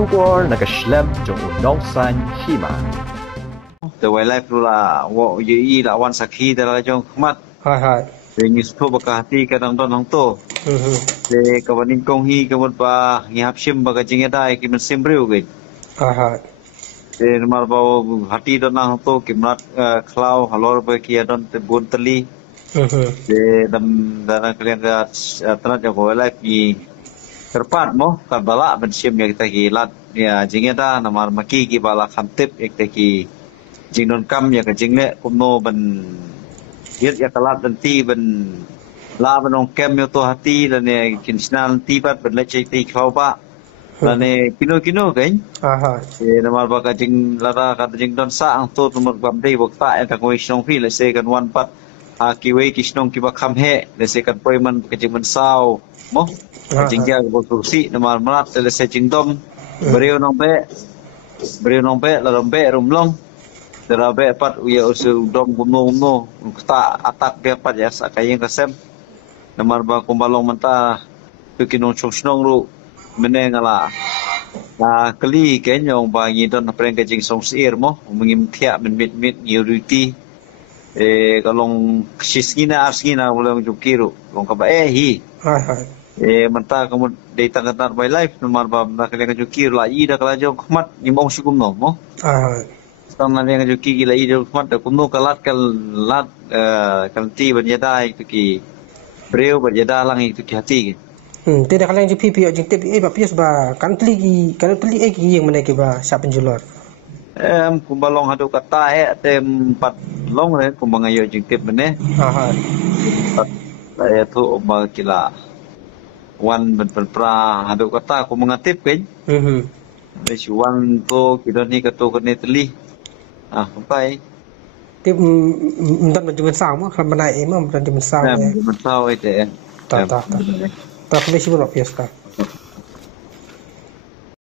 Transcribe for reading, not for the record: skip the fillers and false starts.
出国那个 Schlemm 中农山戏嘛。The wildlife pula wo yi la wan sakhi dala jong khmat hai de news pho bakati ka dang don hang to de kawanin kong hi kawat ba ngihap sim ba ka jingeda ki man simbriu ge hai de mar ba hati don hang to kimrat khlau halor ba ki don te bun tali de dam dana klian ga tanat jo wildlife ni terpat mo karbala ben sim ya kita ki lat ya jingeda namar maki ki bala khamtip ek te ki jing non kam ya ka jing le kumno ban yet ya kalat dan ti ban la ban ong kem yo to hati dan ne kinsnan ti bat ban le chei ti khau ba dan ne kino kan hai e namal ba ka jing la ra ka jing don sa ang to tumur bam dei bok ta ka ngoi snong fi le se kan wan pat ha ki wei ki snong ki ba kham he le se kan poi man ka jing man sao mo ka jing ya bo tu si namal marat le se jing dom beriu nong be la dom be rum long Derabe pat uya usul dom gumno ta atak dia pat ya sakayeng kasem namar ba kumbalong menta tukinong chosnong ru menengala na kali kenyong ba ngidon preng kajing song sir mo mengim thia mit ngiriti kalong sisgina asgina ulang jukiru long ka ba hi hai menta kamu dei tangatar by life namar ba na kali jukir la ida kala jong khmat nimong sikum no mo hai Tama yang juki gila ijo mat kumno kalat kalti berjada itu ki breu berjada lang itu ki hati tidak kalian je pipi jing tep ba pius ba kan tli yang mana ki ba sa penjulor kumbalong hadu kata tem pat long re kumbang ayo jing tep mene saya tu ba kila wan ben pra hadu kata ku mengatip kan Wan tu kita ni ketu kene teli sampai tiếp đâm mình chụp sao mà làm này em mà mình chụp sao mình sao ấy thế ta không biết gì một loại fiesta